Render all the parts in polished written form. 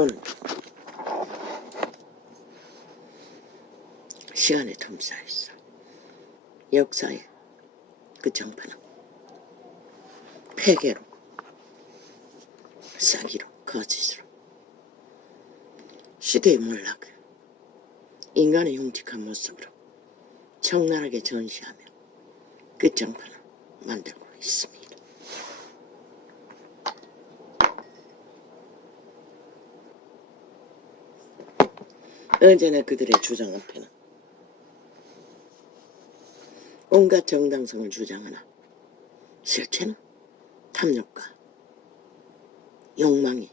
오늘 시간의 틈 사이에서 역사의 그 정파는 폐계로, 사기로, 거짓으로 시대의 몰락을 인간의 흉측한 모습으로 적나라하게 전시하며 그 정파는 만들고 있습니다. 언제나 그들의 주장 앞에는 온갖 정당성을 주장하나 실체는 탐욕과 욕망이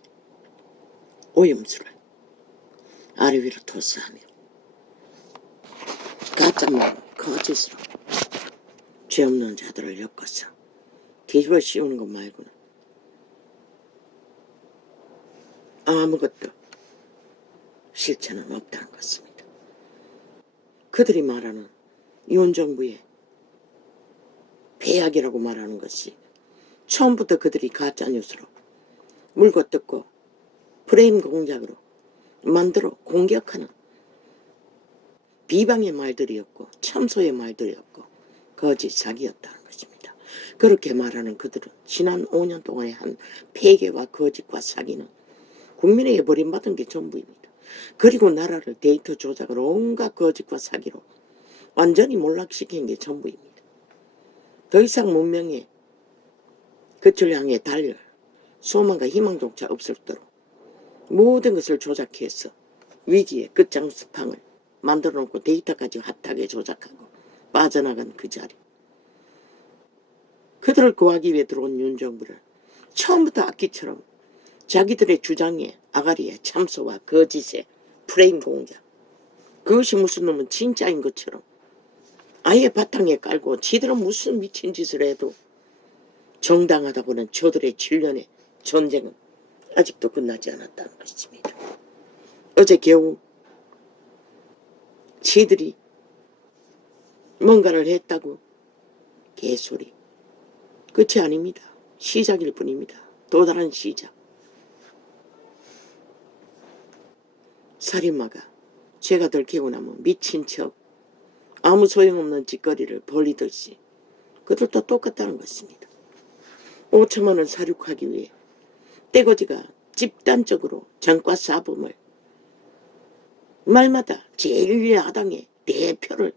오염수를 아래 위로 토스하며 가짜만 거짓으로 죄 없는 자들을 엮어서 뒤집어 씌우는 것 말고는 아무것도 실체는 없다는 것입니다. 그들이 말하는 윤정부의 배약이라고 말하는 것이 처음부터 그들이 가짜뉴스로 물고 뜯고 프레임 공작으로 만들어 공격하는 비방의 말들이었고 참소의 말들이었고 거짓 사기였다는 것입니다. 그렇게 말하는 그들은 지난 5년 동안의 한 폐계와 거짓과 사기는 국민에게 버림받은 게 전부입니다. 그리고 나라를 데이터 조작으로 온갖 거짓과 사기로 완전히 몰락시킨 게 전부입니다. 더 이상 문명의 끝을 향해 달릴 소망과 희망조차 없을도록 모든 것을 조작해서 위기의 끝장스팡을 만들어 놓고 데이터까지 핫하게 조작하고 빠져나간 그 자리. 그들을 구하기 위해 들어온 윤정부를 처음부터 악기처럼 자기들의 주장에 아가리에 참소와 거짓에 프레임 공작, 그것이 무슨 놈은 진짜인 것처럼 아예 바탕에 깔고 지들은 무슨 미친 짓을 해도 정당하다고는 저들의 7년의 전쟁은 아직도 끝나지 않았다는 것입니다. 어제 겨우 지들이 뭔가를 했다고 개소리. 끝이 아닙니다. 시작일 뿐입니다. 또 다른 시작. 살인마가 죄가 들키고 나면 미친 척 아무 소용없는 짓거리를 벌이듯이 그들도 똑같다는 것입니다. 5천만 원 사륙하기 위해 떼거지가 집단적으로 전과 사범을 말마다 제1야당의 대표를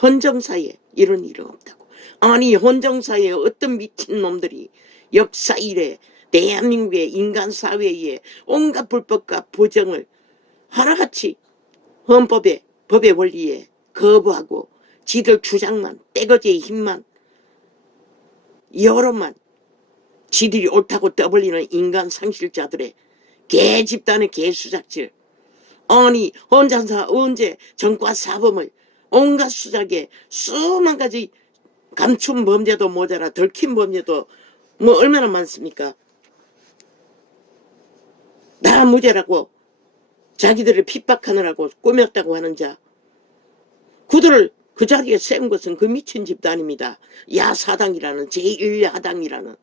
헌정사에 이런 일은 없다고. 아니 헌정사에 어떤 미친놈들이 역사 이래 대한민국의 인간사회에 온갖 불법과 부정을 하나같이 헌법의 법의 원리에 거부하고 지들 주장만 떼거지의 힘만 여론만 지들이 옳다고 떠벌리는 인간 상실자들의 개집단의 개수작질. 아니 헌정사 언제 전과 사범을 온갖 수작에 수만 가지 감춘 범죄도 모자라 덜킨 범죄도 뭐 얼마나 많습니까? 다 무죄라고 자기들을 핍박하느라고 꾸몄다고 하는 자, 그들을 그 자리에 세운 것은 그 미친 집단입니다. 야사당이라는 제1야당이라는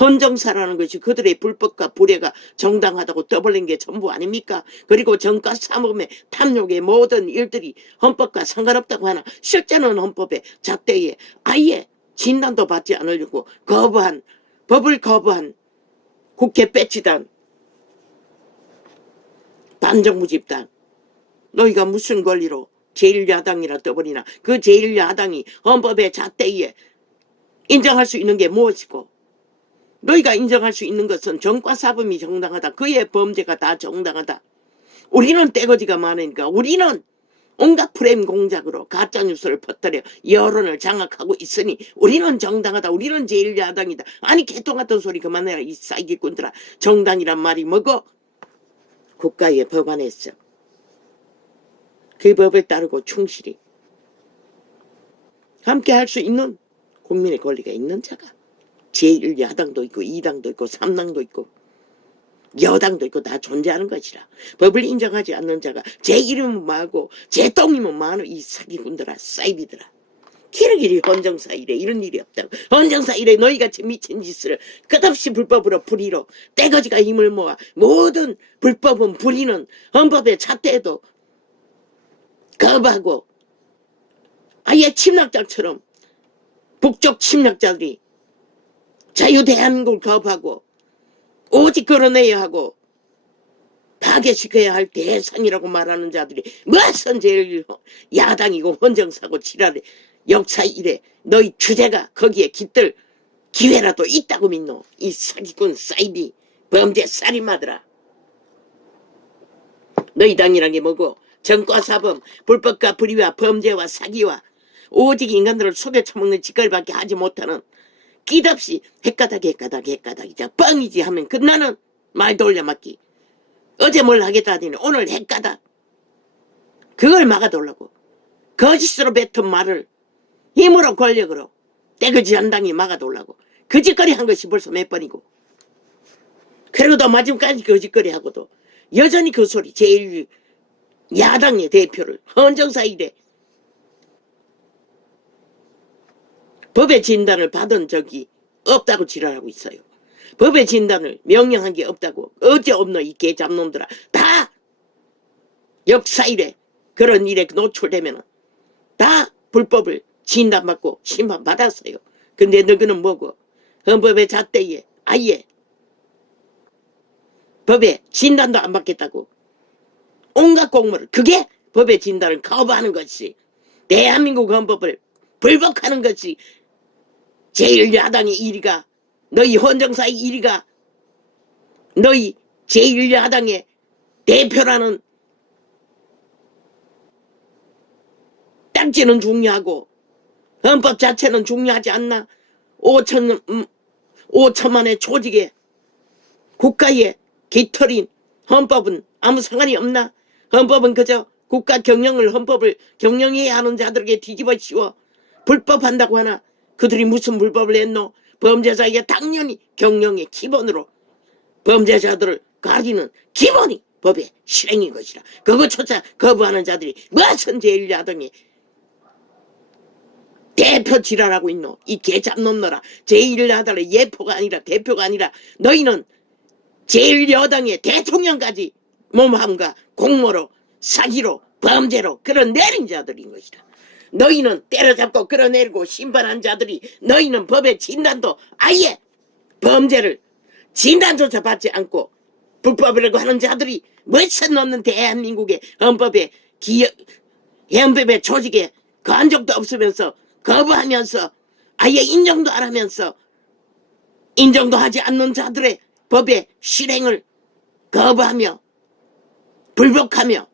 헌정사라는 것이 그들의 불법과 불의가 정당하다고 떠벌린 게 전부 아닙니까? 그리고 정가 사범의 탐욕의 모든 일들이 헌법과 상관없다고 하나 실제는 헌법의 잣대에 아예 진단도 받지 않으려고 거부한, 법을 거부한 국회 배치단 반정부 집단, 너희가 무슨 권리로 제1야당이라 떠버리나? 그 제1야당이 헌법의 잣대에 인정할 수 있는 게 무엇이고, 너희가 인정할 수 있는 것은 정과사범이 정당하다. 그의 범죄가 다 정당하다. 우리는 떼거지가 많으니까 우리는 온갖 프레임 공작으로 가짜뉴스를 퍼뜨려 여론을 장악하고 있으니 우리는 정당하다. 우리는 제1야당이다. 아니 개똥 같은 소리 그만해라 이 사기꾼들아. 정당이란 말이 뭐고? 국가의 법안에서 그 법을 따르고 충실히 함께 할 수 있는 국민의 권리가 있는 자가 제1야당도 있고 2당도 있고 3당도 있고 여당도 있고 다 존재하는 것이라. 법을 인정하지 않는 자가 제 이름은 많고 제 똥이면 많어. 이 사기꾼들아, 사이비들아. 기르기리 헌정사 일에 이런 일이 없다고. 헌정사 일에 너희같이 미친 짓을 끝없이 불법으로 불의로 떼거지가 힘을 모아 모든 불법은 불의는 헌법의 잣대에도 거부하고 아예 침략자처럼 북쪽 침략자들이 자유 대한민국을 거부하고 오직 끌어내야 하고 파괴시켜야 할 대상이라고 말하는 자들이 무엇은 제일 야당이고 헌정사고 지랄해. 역사 이래 너희 주제가 거기에 깃들 기회라도 있다고 믿노. 이 사기꾼 사이비 범죄 살인마들아. 너희 당이란 게 뭐고 정과사범 불법과 불의와 범죄와 사기와 오직 인간들을 속여 처먹는 짓거리밖에 하지 못하는 끼없이 헷가닥이자 뻥이지 하면 끝나는 말 돌려막기. 어제 뭘 하겠다 하더니 오늘 헷가닥. 그걸 막아달라고. 거짓으로 뱉은 말을 힘으로 권력으로 떼거지 한당이 막아달라고. 그 짓거리 한 것이 벌써 몇 번이고. 그리고도 마지막까지 그 짓거리 하고도 여전히 그 소리 제일 야당의 대표를 헌정사 일에 법의 진단을 받은 적이 없다고 지랄하고 있어요. 법의 진단을 명령한 게 없다고. 어째 없노 이 개잡놈들아. 다 역사 일에 그런 일에 노출되면 다 불법을 진단받고 심판받았어요. 근데 너희는 뭐고 헌법의 잣대에 아예 법의 진단도 안 받겠다고. 온갖 공무를 그게 법의 진단을 거부하는 것이 대한민국 헌법을 불복하는 것이 제1야당의 일이가 너희 헌정사의 일이가 너희 제1야당의 대표라는 딱지는 중요하고 헌법 자체는 중요하지 않나. 5천만의 조직에 국가의 깃털인 헌법은 아무 상관이 없나. 헌법은 그저 국가 경영을 헌법을 경영해야 하는 자들에게 뒤집어 씌워 불법한다고 하나. 그들이 무슨 불법을 했노. 범죄자에게 당연히 경영의 기본으로 범죄자들을 가리는 기본이 법의 실행인 것이라. 그것조차 거부하는 자들이 무슨 제1야당의 대표 지랄하고 있노. 이 개잡놈들아. 제1야당의 예포가 아니라 대표가 아니라 너희는 제1여당의 대통령까지 몸함과 공모로 사기로 범죄로 끌어내린 자들인 것이다. 너희는 때려잡고 끌어내리고 심판한 자들이 너희는 법의 진단도 아예 범죄를 진단조차 받지 않고 불법이라고 하는 자들이 무슨 없는 대한민국의 헌법의 헌법의 조직에 간 적도 없으면서 거부하면서 아예 인정도 안 하면서 인정도 하지 않는 자들의 법의 실행을 거부하며 불복하며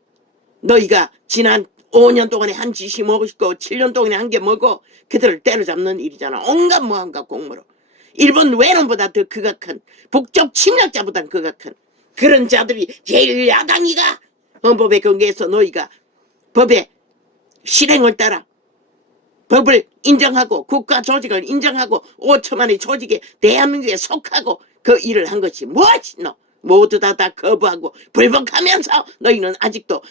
너희가 지난 5년 동안에 한 짓이 뭐고 7년 동안에 한 게 뭐고 그들을 때려잡는 일이잖아. 온갖 뭐한가 공모로. 일본 외놈보다 더 극악한 북쪽 침략자보다 극악한 그런 자들이 제일 야당이가 헌법에 근거해서 너희가 법의 실행을 따라 법을 인정하고 국가 조직을 인정하고 5천만의 조직에 대한민국에 속하고 그 일을 한 것이 무엇이 너 모두 다 거부하고 불복하면서 너희는 아직도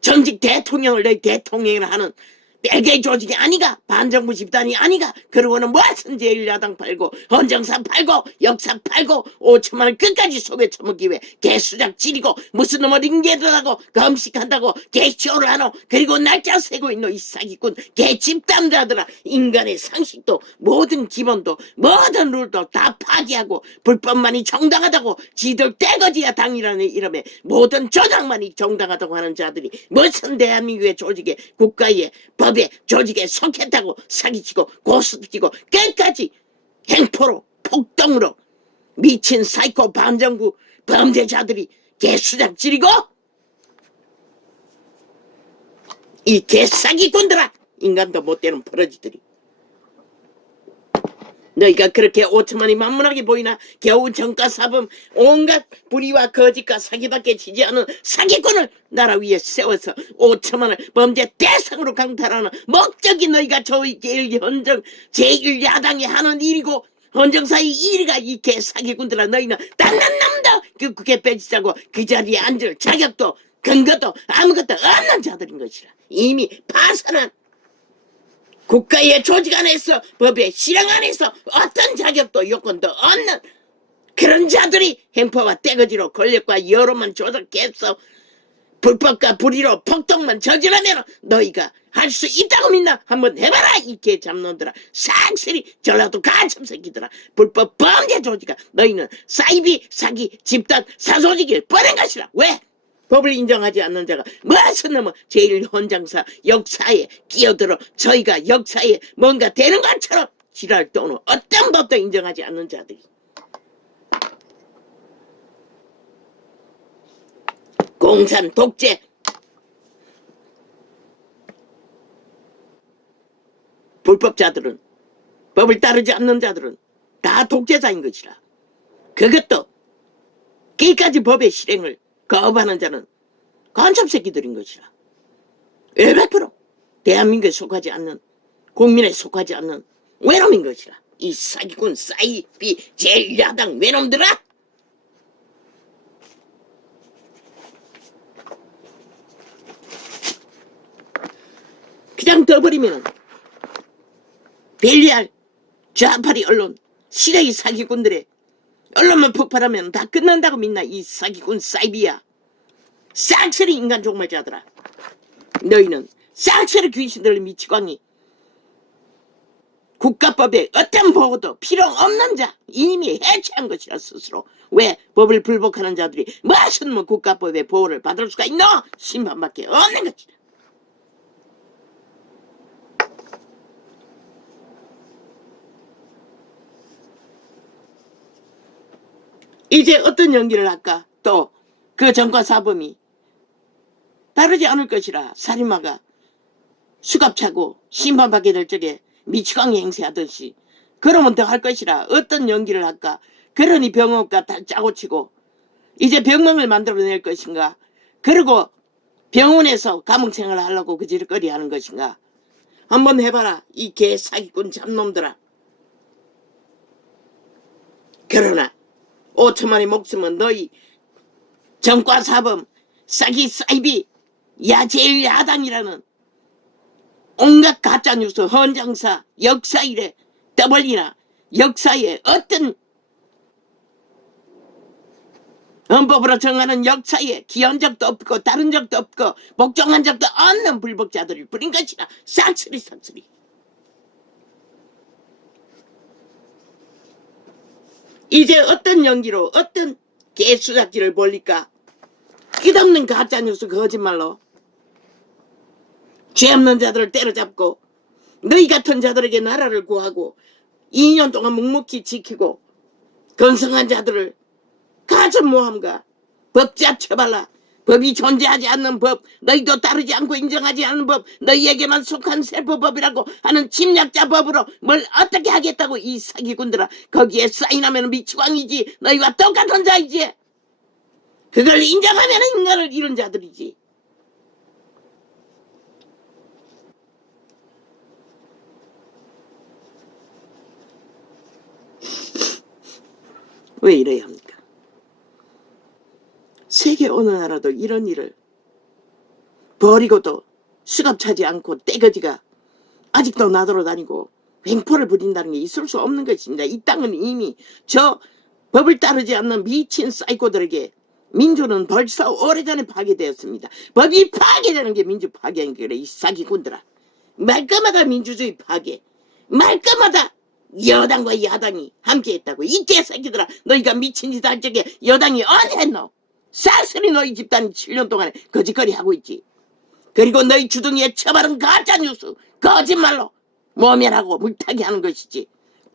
전직 대통령을 너희 대통령이라 하는 별개의 조직이 아니가. 반정부 집단이 아니가. 그러고는 무슨 제1야당 팔고 헌정사 팔고 역사 팔고 5천만을 끝까지 속에 처먹기 위해 개수작 지리고 무슨 놈을 링게드하고 검식한다고 개쇼를 하노. 그리고 날짜 세고 있노. 이 사기꾼 개집단자들아. 인간의 상식도 모든 기본도 모든 룰도 다 파기하고 불법만이 정당하다고 지들 떼거지야 당이라는 이름에 모든 조작만이 정당하다고 하는 자들이 무슨 대한민국의 조직에 국가의 법에 조직에 속했다고 사기치고 고스톱치고 끝까지 행포로 폭동으로 미친 사이코 반정부 범죄자들이 개수작질이고 이 개사기꾼들아. 인간도 못되는 버러지들이. 너희가 그렇게 5천만이 만문하게 보이나. 겨우 정가사범 온갖 불의와 거짓과 사기밖에 지지 않은 사기꾼을 나라 위에 세워서 5천만을 범죄 대상으로 강탈하는 목적이 너희가 저희 제1야당이 하는 일이고 헌정사의 일이가. 이 개사기꾼들아. 너희는 딴 놈도 그 국회 빼지자고 그 자리에 앉을 자격도 근거도 아무것도 없는 자들인 것이라. 이미 파산한 국가의 조직 안에서 법의 실행 안에서 어떤 자격도 요건도 없는 그런 자들이 행포와 떼거지로 권력과 여론만 조작해서 불법과 불의로 폭동만 저지르면 너희가 할 수 있다고 믿나? 한번 해봐라 이 개잡놈들아. 싹쓸이 전라도 가점새끼들아. 불법 범죄 조직아. 너희는 사이비 사기 집단 사조직일 뻔한 것이라. 왜? 법을 인정하지 않는 자가 무슨 놈의 제1헌장사 역사에 끼어들어 저희가 역사에 뭔가 되는 것처럼 지랄 떠는 어떤 법도 인정하지 않는 자들이 공산 독재 불법자들은 법을 따르지 않는 자들은 다 독재자인 것이라. 그것도 끝까지 법의 실행을 거부하는 자는 간첩새끼들인 것이라. 100% 대한민국에 속하지 않는 국민에 속하지 않는 외놈인 것이라. 이 사기꾼 사이비 제1야당 외놈들아. 그냥 떠버리면 벨리알 좌파리 언론 시래기 사기꾼들의 언론만 폭발하면 다 끝난다고 믿나? 이 사기꾼 사이비야. 싹쓸이 인간 종말자들아. 너희는 싹쓸이 귀신들 미치광이 국가법에 어떤 보호도 필요 없는 자 이미 해체한 것이라 스스로. 왜 법을 불복하는 자들이 무슨 뭐 국가법의 보호를 받을 수가 있노? 심판밖에 없는 것이라. 이제 어떤 연기를 할까? 또 그 전과사범이 다르지 않을 것이라. 살인마가 수갑차고 심판받게 될 적에 미치광이 행세하듯이 그러면 더 할 것이라. 어떤 연기를 할까? 그러니 병원과 다 짜고치고 이제 병명을 만들어낼 것인가? 그리고 병원에서 감옥생활을 하려고 그 짓거리 하는 것인가? 한번 해봐라 이 개사기꾼 잡놈들아. 그러나 5천만의 목숨은 너희 전과사범 사기 사이비 제1야당이라는 온갖 가짜뉴스 헌장사 역사일에 떠벌리나 역사에 어떤 헌법으로 정하는 역사에 기한 적도 없고 다른 적도 없고 복종한 적도 없는 불법자들을 부린 것이라. 싹쓸이 싹쓸이. 이제 어떤 연기로 어떤 개수작질을 벌릴까? 끝없는 가짜뉴스 거짓말로 죄 없는 자들을 때려잡고 너희 같은 자들에게 나라를 구하고 2년 동안 묵묵히 지키고 건성한 자들을 가천모함과 법자 처발라 법이 존재하지 않는 법 너희도 따르지 않고 인정하지 않는 법 너희에게만 속한 세포법이라고 하는 침략자 법으로 뭘 어떻게 하겠다고 이 사기꾼들아. 거기에 사인하면 미치광이지. 너희와 똑같은 자이지. 그걸 인정하면 인간을 잃은 자들이지. 왜 이래야 합니까? 세계 어느 나라도 이런 일을 버리고도 수갑차지 않고 떼거지가 아직도 나돌아다니고 횡포를 부린다는 게 있을 수 없는 것입니다. 이 땅은 이미 저 법을 따르지 않는 미친 사이코들에게 민주는 벌써 오래전에 파괴되었습니다. 법이 파괴되는 게 민주 파괴인 거래. 이 사기꾼들아. 말끝마다 민주주의 파괴, 말끝마다 여당과 야당이 함께했다고. 이 개새끼들아. 너희가 미친 짓 할 적에 여당이 어디 했노? 싹쓸이 너희 집단이 7년 동안에 거짓거리 하고 있지. 그리고 너희 주둥이에 처바른 가짜뉴스 거짓말로 모면하고 물타기 하는 것이지.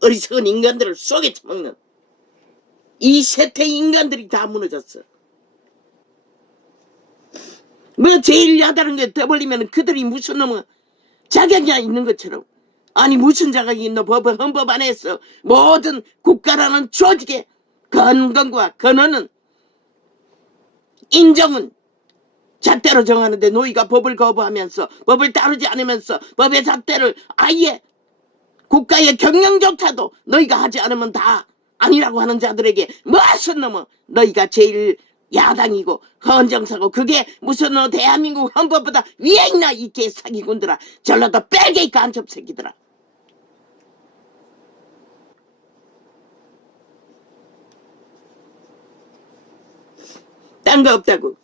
어리석은 인간들을 속에 처먹는 이 세태 인간들이 다 무너졌어. 뭐 제1야당인 게 떠벌리면 그들이 무슨 놈의 자격이 있는 것처럼. 아니 무슨 자격이 있노? 헌법 안에서 모든 국가라는 조직의 건건과 근원은 인정은 잣대로 정하는데 너희가 법을 거부하면서 법을 따르지 않으면서 법의 잣대를 아예 국가의 경영조차도 너희가 하지 않으면 다 아니라고 하는 자들에게 무슨 놈의 너희가 제1 야당이고 헌정사고 그게 무슨 대한민국 헌법보다 위에 있나 이 개사기꾼들아. 전라도 뺄게 이 간첩새끼들아. 딴 거 없다고.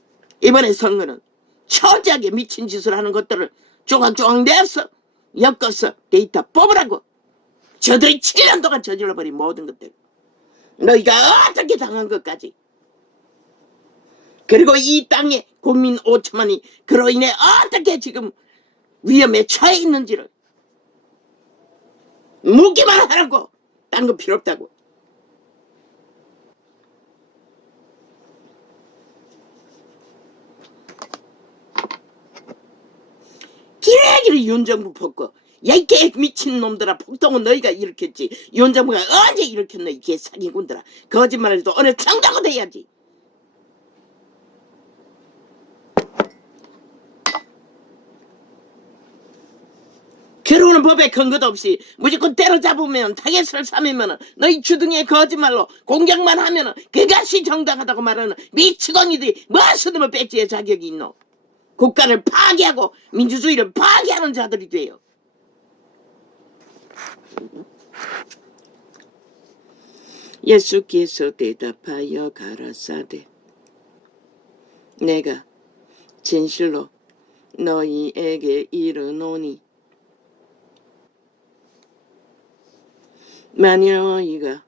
이번에 선거는 처지하게 미친 짓을 하는 것들을 조각조각 내서 엮어서 데이터 뽑으라고. 저들이 7년 동안 저질러버린 모든 것들 너희가 어떻게 당한 것까지, 그리고 이 땅에 국민 5천만이 그로 인해 어떻게 지금 위험에 처해 있는지를 묻기만 하라고. 딴 거 필요 없다고. 기레기를 윤정부 폭거. 야, 이 개 미친 놈들아. 폭동은 너희가 일으켰지. 윤정부가 언제 일으켰노 이 개 사기꾼들아. 거짓말을 해도 오늘 청정은 해야지. 결혼은 법에 근거도 없이 무조건 때려잡으면 타겟을 삼으면 너희 주둥이에 거짓말로 공격만 하면 그것이 정당하다고 말하는 미치광이들이 무엇을 배지의 자격이 있노. 국가를 파괴하고 민주주의를 파괴하는 자들이 돼요. 예수께서 대답하여 가라사대 내가 진실로 너희에게 이르노니 만일 너희가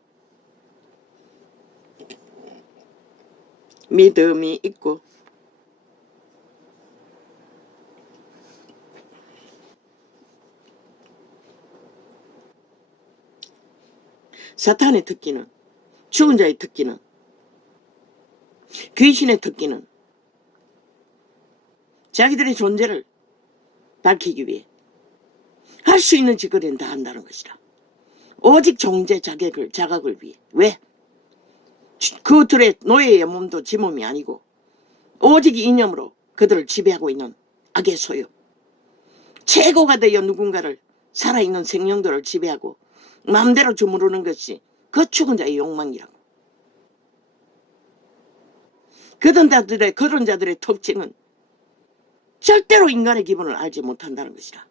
믿음이 있고 사탄의 특기는, 죽은 자의 특기는, 귀신의 특기는 자기들의 존재를 밝히기 위해 할 수 있는 짓거리는 다 한다는 것이다. 오직 존재 자각을 위해. 왜? 그들의 노예의 몸도 지 몸이 아니고 오직 이념으로 그들을 지배하고 있는 악의 소유. 최고가 되어 누군가를 살아있는 생명들을 지배하고 마음대로 주무르는 것이 그 죽은 자의 욕망이라고. 그런 자들의 특징은 절대로 인간의 기분을 알지 못한다는 것이다.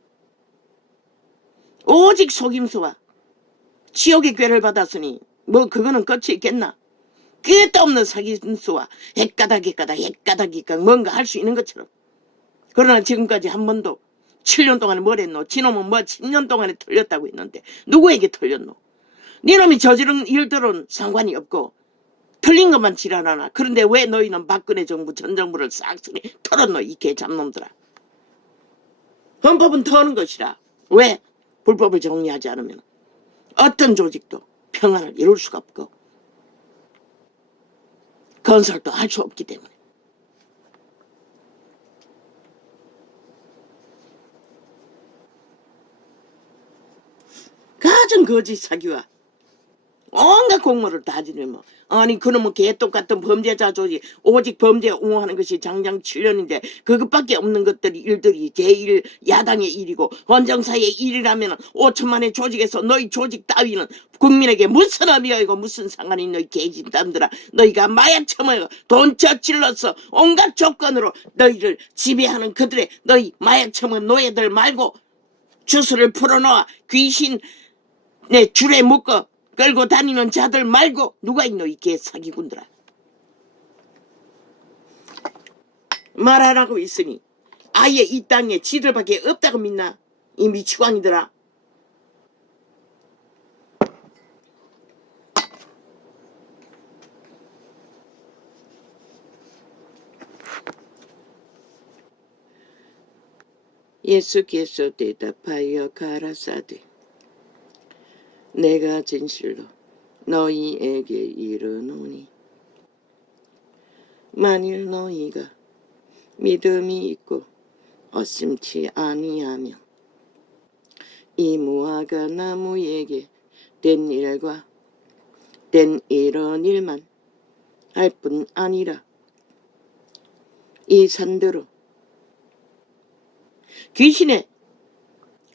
오직 속임수와 지옥의 꾀를 받았으니 뭐 그거는 끝이 있겠나. 끝도 없는 속임수와 핵가닥 뭔가 할 수 있는 것처럼. 그러나 지금까지 한 번도 7년 동안에 뭘 했노? 지놈은 뭐 10년 동안에 틀렸다고 했는데 누구에게 틀렸노? 니놈이 저지른 일들은 상관이 없고 틀린 것만 지랄하나. 그런데 왜 너희는 박근혜 정부 전 정부를 싹쓸이 털었노 이 개잡놈들아. 헌법은 터는 것이라. 왜? 불법을 정리하지 않으면 어떤 조직도 평안을 이룰 수가 없고 건설도 할 수 없기 때문에. 가진 거짓 사기와 온갖 공모를 다 지르면 아니 그놈은 개똑같은 범죄자 조직 오직 범죄에 옹호하는 것이 장장 7년인데 그것밖에 없는 것들이 일들이 제1 야당의 일이고 헌정사의 일이라면 5천만의 조직에서 너희 조직 따위는 국민에게 무슨 의미가 있고 무슨 상관이 너희 개진담들아. 너희가 마약 처먹어 돈 저질러서 온갖 조건으로 너희를 지배하는 그들의 너희 마약 처먹은 노예들 말고 주술을 풀어놓아 귀신 내 줄에 묶어 끌고 다니는 자들 말고 누가 있노 이 개사기꾼들아. 말하라고 있으니 아예 이 땅에 지들밖에 없다고 믿나 이 미치광이들아. 예수께서 대답하여 가라사대 내가 진실로 너희에게 이르노니 만일 너희가 믿음이 있고 어심치 아니하면 이 무화과 나무에게 된 일과 된 이런 일만 할 뿐 아니라 이 산대로 귀신의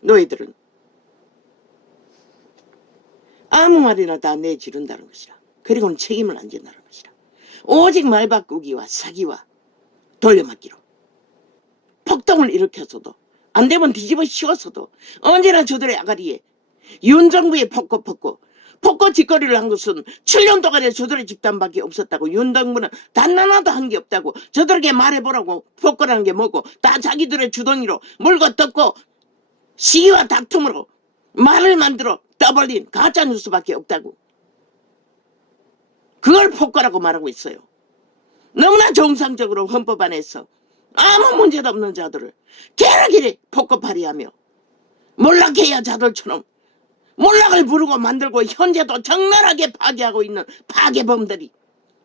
너희들은 아무 말이나 다 내지른다는 것이라. 그리고는 책임을 안 진다는 것이라. 오직 말 바꾸기와 사기와 돌려막기로 폭동을 일으켜서도 안 되면 뒤집어 씌워서도 언제나 저들의 아가리에 윤정부의 폭거 짓거리를 한 것은 7년 동안에 저들의 집단밖에 없었다고. 윤정부는 단 하나도 한 게 없다고 저들에게 말해보라고. 폭거라는 게 뭐고 다 자기들의 주둥이로 물고 뜯고 시기와 다툼으로 말을 만들어 떠벌린 가짜뉴스밖에 없다고. 그걸 폭거라고 말하고 있어요. 너무나 정상적으로 헌법 안에서 아무 문제도 없는 자들을 게르기리 폭거팔이하며 몰락해야 자들처럼 몰락을 부르고 만들고 현재도 적나라하게 파괴하고 있는 파괴범들이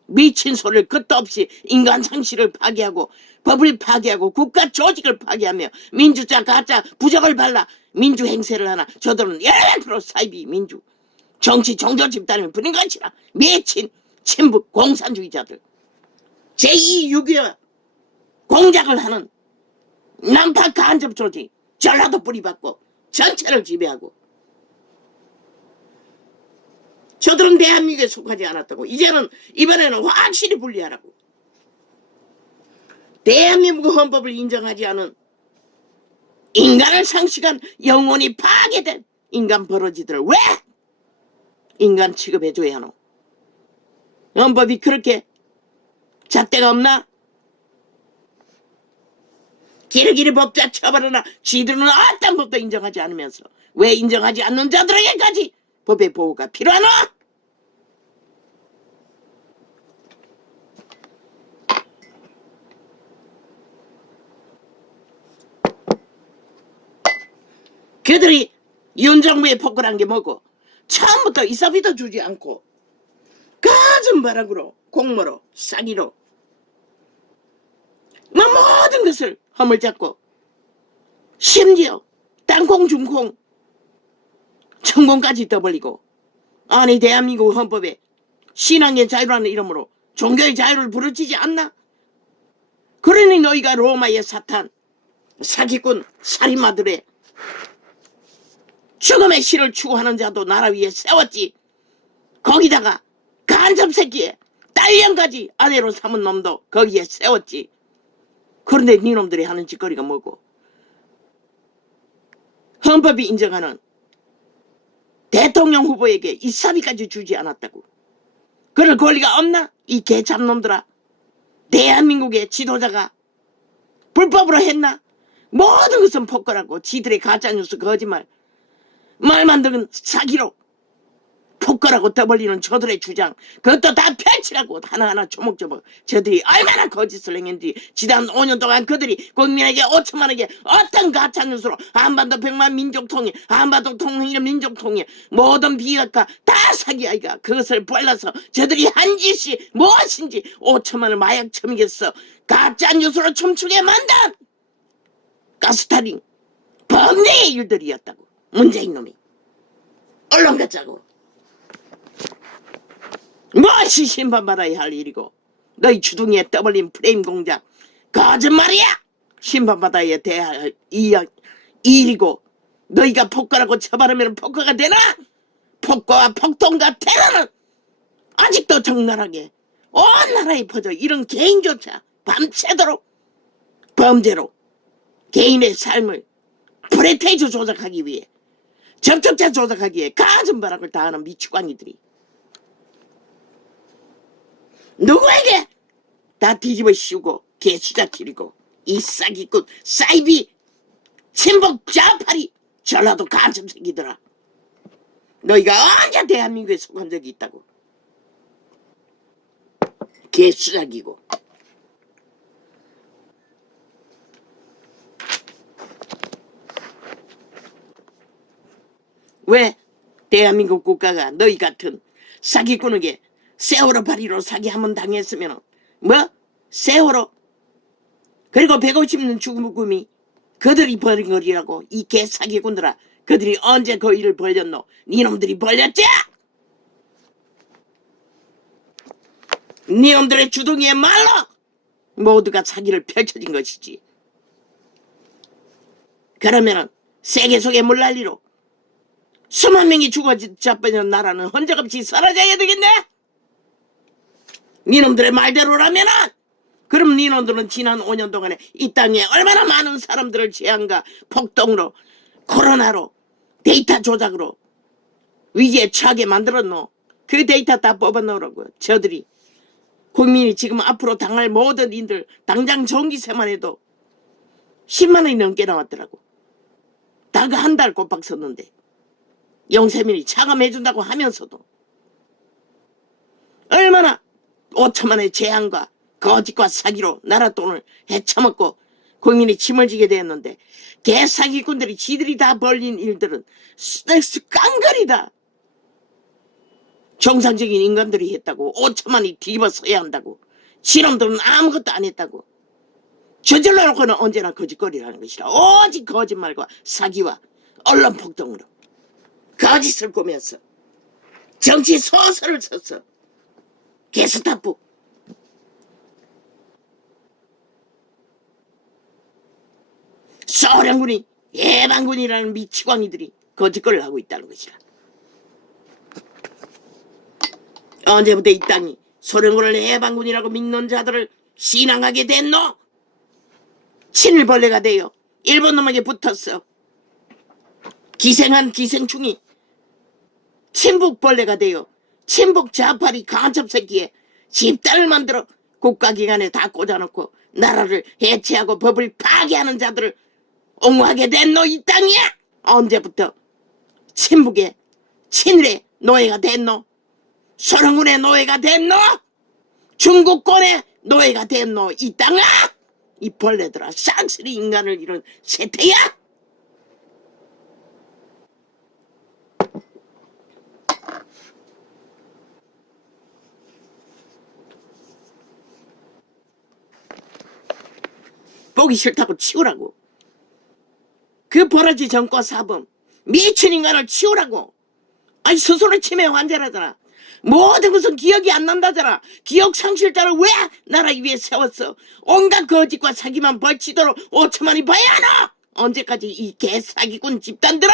미친 소리를 끝도 없이 인간 상식을 파괴하고 법을 파괴하고 국가 조직을 파괴하며 민주자 가짜 부적을 발라 민주 행세를 하나. 저들은 100% 사이비 민주 정치 종교 집단을 부린 것이라. 미친 친북 공산주의자들 제2 6.25 공작을 하는 남파 간접 조직 전라도 뿌리받고 전체를 지배하고. 저들은 대한민국에 속하지 않았다고. 이번에는 확실히 분리하라고. 대한민국 헌법을 인정하지 않은 인간을 상식한 영혼이 파괴된 인간 버러지들을 왜 인간 취급해줘야 하노? 헌법이 그렇게 잣대가 없나? 기르기리 법자 처벌하나 지들은 어떤 법도 인정하지 않으면서 왜 인정하지 않는 자들에게까지 법의 보호가 필요하노? 그들이 윤정부에 폭거한 게 뭐고 처음부터 이사비도 주지 않고 거짓말하기로 공모로 사기로 모든 것을 허물잡고 심지어 땅콩 중콩 천공까지 떠벌리고. 아니 대한민국 헌법에 신앙의 자유라는 이름으로 종교의 자유를 부르치지 않나? 그러니 너희가 로마의 사탄 사기꾼 살인마들의 죽음의 시를 추구하는 자도 나라 위에 세웠지. 거기다가 간첩 새끼에 딸년까지 아내로 삼은 놈도 거기에 세웠지. 그런데 니놈들이 하는 짓거리가 뭐고? 헌법이 인정하는 대통령 후보에게 이사비까지 주지 않았다고. 그럴 권리가 없나? 이 개잡놈들아. 대한민국의 지도자가 불법으로 했나? 모든 것은 폭거라고. 지들의 가짜뉴스 거짓말 말 만드는 사기로 폭거라고 떠벌리는 저들의 주장 그것도 다 펼치라고. 하나하나 조목조목 저들이 얼마나 거짓을 행했는지. 지난 5년 동안 그들이 국민에게 5천만에게 어떤 가짜뉴스로 한반도 100만 민족통일 한반도 통일 민족통일 모든 비핵화 다 사기 아이가. 그것을 벌려서 저들이 한 짓이 무엇인지 5천만을 마약 처먹였어. 가짜뉴스로 춤추게 만든 가스타링 범죄의 일들이었다고. 문재인 놈이 언론 가짜고. 무엇이 심판받아야 할 일이고 너희 주둥이에 떠벌린 프레임 공작 거짓말이야. 심판받아야 할 일이고 너희가 폭거라고 처벌하면 폭거가 되나? 폭거와 폭동과 테러는 아직도 적나라하게 온 나라에 퍼져. 이런 개인조차 밤새도록 범죄로 개인의 삶을 프레테이저 조작하기 위해 접촉자 조작하기 위해 가슴바락을 다하는 미치광이들이 누구에게 다 뒤집어 씌우고 개수자 치리고 이 사기꾼 사이비 친북 좌파리 전라도 간첩 새끼들아. 너희가 언제 대한민국에 속한 적이 있다고. 개수작이고. 왜 대한민국 국가가 너희 같은 사기꾼에게 세월호 발의로 사기 한번 당했으면 뭐? 세월호 그리고 150년 죽음이 그들이 벌인 거리라고. 이 개사기꾼들아. 그들이 언제 그 일을 벌렸노? 니놈들이 벌렸지? 니놈들의 주둥이에 말로 모두가 사기를 펼쳐진 것이지. 그러면은 세계 속의 물난리로 수만 명이 죽어 자빠진 나라는 흔적없이 사라져야 되겠네? 니놈들의 말대로라면은, 그럼 니놈들은 지난 5년 동안에 이 땅에 얼마나 많은 사람들을 재앙과 폭동으로, 코로나로, 데이터 조작으로 위기에 처하게 만들었노. 그 데이터 다 뽑아놓으라고요. 저들이 국민이 지금 앞으로 당할 모든 일들, 당장 전기세만 해도 10만 원이 넘게 나왔더라고. 다 그 한 달 꼬박 썼는데 영세민이 차감해준다고 하면서도 얼마나 5천만 원의 재앙과 거짓과 사기로 나라 돈을 헤쳐먹고 국민이 침을 지게 되었는데, 개사기꾼들이 지들이 다 벌린 일들은 깡거리다. 정상적인 인간들이 했다고 5천만이 뒤집어서야 한다고. 지놈들은 아무것도 안 했다고. 저질러 놓고는 언제나 거짓거리라는 것이라. 오직 거짓말과 사기와 언론 폭동으로 거짓을 꾸며서 정치 소설을 썼어. 게스타프. 소련군이, 예방군이라는 미치광이들이 거짓거리를 하고 있다는 것이라. 언제부터 이 땅이 소련군을 해방군이라고 믿는 자들을 신앙하게 됐노? 친일벌레가 되어 일본 놈에게 붙었어. 기생한 기생충이 친북벌레가 되어 친북 좌파리 간첩 새끼에 집단을 만들어 국가기관에 다 꽂아놓고 나라를 해체하고 법을 파괴하는 자들을 옹호하게 됐노? 이 땅이야. 언제부터 친북의 친일의 노예가 됐노? 소련군의 노예가 됐노? 중국권의 노예가 됐노? 이 땅아! 이 벌레들아, 쌍스리 인간을 이룬 세태야! 보기 싫다고 치우라고. 그 버러지 정과 사범 미친 인간을 치우라고. 아니, 스스로 치매 환자라잖아. 모든 것은 기억이 안 난다잖아. 기억 상실자를 왜 나라 위에 세웠어? 온갖 거짓과 사기만 벌치도록 5천만이 봐야 하나? 언제까지 이 개사기꾼 집단들아?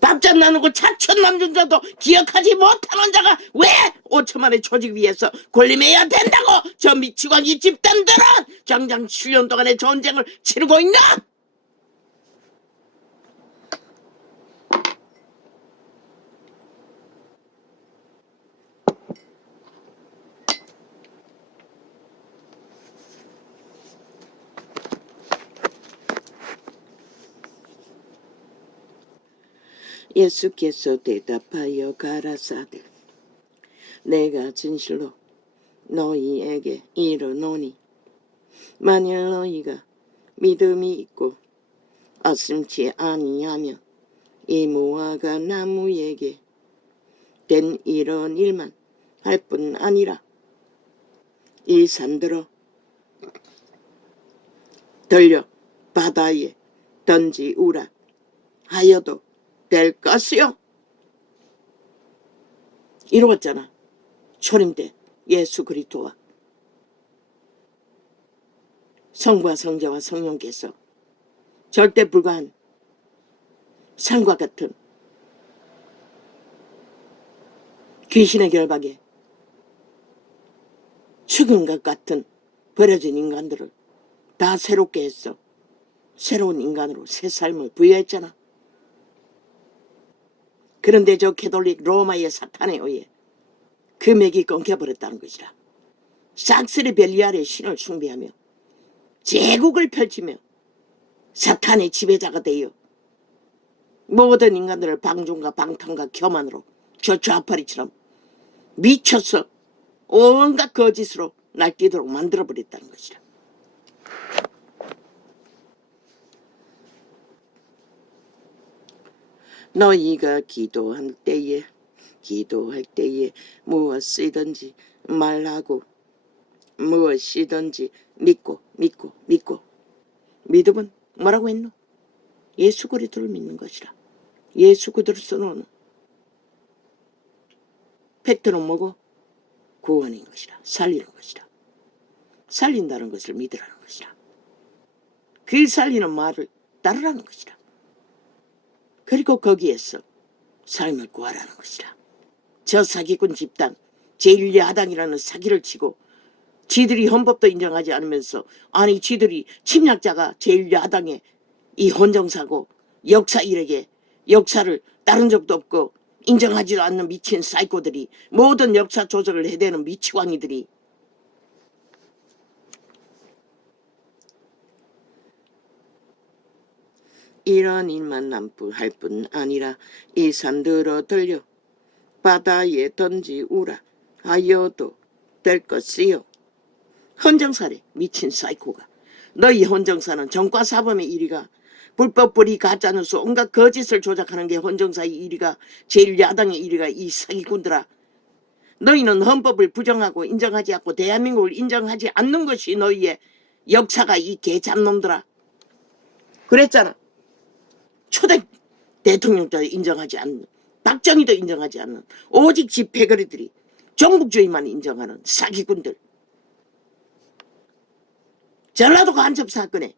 밥잔 나누고 차천 남준 자도 기억하지 못하는 자가 왜 5천만의 조직 위에서 군림해야 된다고? 저 미치광이 집단들은 정작 7년 동안의 전쟁을 치르고 있나? 예수께서 대답하여 가라사대, 내가 진실로 너희에게 이르노니 만일 너희가 믿음이 있고 어심치 아니하면 이 무화과 나무에게 된 이런 일만 할 뿐 아니라 이 산들어 들려 바다에 던지우라 하여도 될 것이요. 이루었잖아. 초림 때 예수 그리스도와 성부와 성자와 성령께서 절대 불가한 산과 같은 귀신의 결박에 죽은 것 같은 버려진 인간들을 다 새롭게 했어. 새로운 인간으로 새 삶을 부여했잖아. 그런데 저 캐톨릭 로마의 사탄에 의해 그 맥이 끊겨버렸다는 것이라. 싹쓸이 벨리알의 신을 숭배하며 제국을 펼치며 사탄의 지배자가 되어 모든 인간들을 방종과 방탕과 교만으로 저 좌파리처럼 미쳐서 온갖 거짓으로 날뛰도록 만들어버렸다는 것이라. 너희가 기도할 때에 무엇이든지 말하고 무엇이든지 믿고. 믿음은 뭐라고 했노? 예수 그리스도를 믿는 것이라. 예수 그리스도는 팩트는 뭐고? 구원인 것이라. 살리는 것이라. 살린다는 것을 믿으라는 것이라. 그 살리는 말을 따르라는 것이라. 그리고 거기에서 삶을 구하라는 것이라. 저 사기꾼 집단 제1야당이라는 사기를 치고 지들이 헌법도 인정하지 않으면서 아니 지들이 침략자가 제1야당의 이 헌정사고 역사 일에게 역사를 따른 적도 없고 인정하지도 않는 미친 사이코들이 모든 역사 조작을 해대는 미치광이들이 이러한 일만 남할 뿐 아니라 이 산들어 들려 바다에 던지우라 하여도 될 것이요. 헌정사래 미친 사이코가. 너희 헌정사는 정과사범의 일이가 불법 불의 가짜뉴스 온갖 거짓을 조작하는 게 헌정사의 일이가 제1야당의 일이가 이 사기꾼들아. 너희는 헌법을 부정하고 인정하지 않고 대한민국을 인정하지 않는 것이 너희의 역사가 이 개잡놈들아. 그랬잖아. 초대 대통령도 인정하지 않는 박정희도 인정하지 않는 오직 집회거리들이 종북주의만 인정하는 사기꾼들. 전라도 간첩 사건에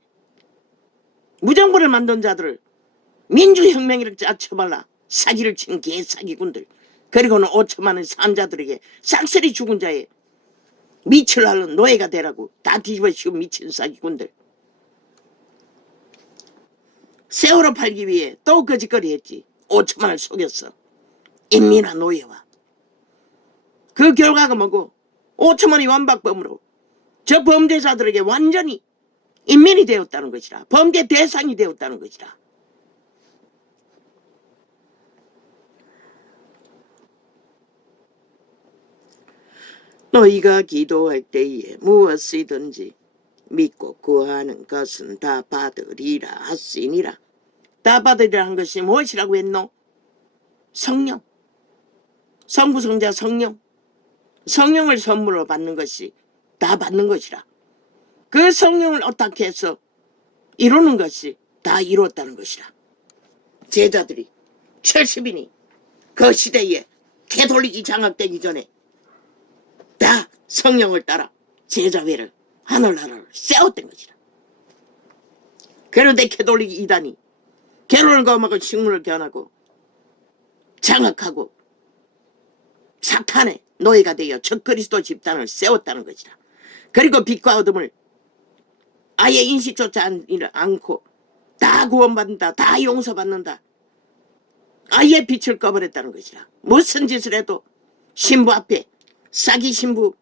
무정부를 만든 자들을 민주혁명이라고 짜쳐발라 사기를 친 개사기꾼들. 그리고는 5천만 원 산자들에게 싹쓸이 죽은 자의 밑을 앓는 노예가 되라고 다 뒤집어 씌운 미친 사기꾼들. 세월호 팔기 위해 또 거짓거리 했지. 5천만 원을 속였어. 인민화 노예와. 그 결과가 뭐고 5천만 원이 완박범으로 저 범죄자들에게 완전히 인민이 되었다는 것이라. 범죄 대상이 되었다는 것이라. 너희가 기도할 때에 무엇이든지 믿고 구하는 것은 다 받으리라 하시니라. 다 받으리라 한 것이 무엇이라고 했노? 성령. 성부 성자 성령. 성령을 선물로 받는 것이 다 받는 것이라. 그 성령을 어떻게 해서 이루는 것이 다 이루었다는 것이라. 제자들이 70인이 그 시대에 캐톨릭이 장악되기 전에 다 성령을 따라 제자회를 하늘나라를 세웠던 것이라. 그런데 캐톨릭 이단이 개론을 거하고 식물을 견하고 장악하고 사탄의 노예가 되어 적그리스도 집단을 세웠다는 것이라. 그리고 빛과 어둠을 아예 인식조차 않고 다 구원받는다, 다 용서받는다, 아예 빛을 꺼버렸다는 것이라. 무슨 짓을 해도 신부 앞에 사기 신부,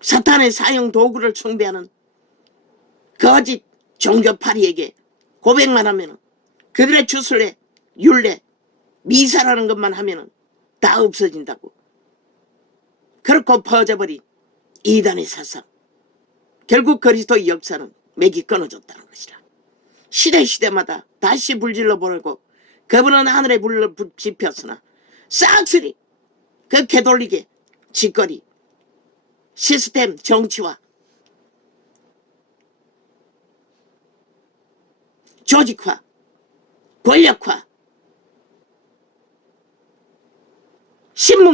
사탄의 사형 도구를 숭배하는 거짓 종교파리에게 고백만 하면 그들의 주술래, 율례, 미사라는 것만 하면 다 없어진다고. 그렇고 퍼져버린 이단의 사상. 결국 그리스도의 역사는 맥이 끊어졌다는 것이라. 시대마다 다시 불질러 보려고 그분은 하늘에 불러 지폈으나 싹쓸이 그 캐톨릭의 짓거리, 시스템, 정치와 조직화, 권력화, 신문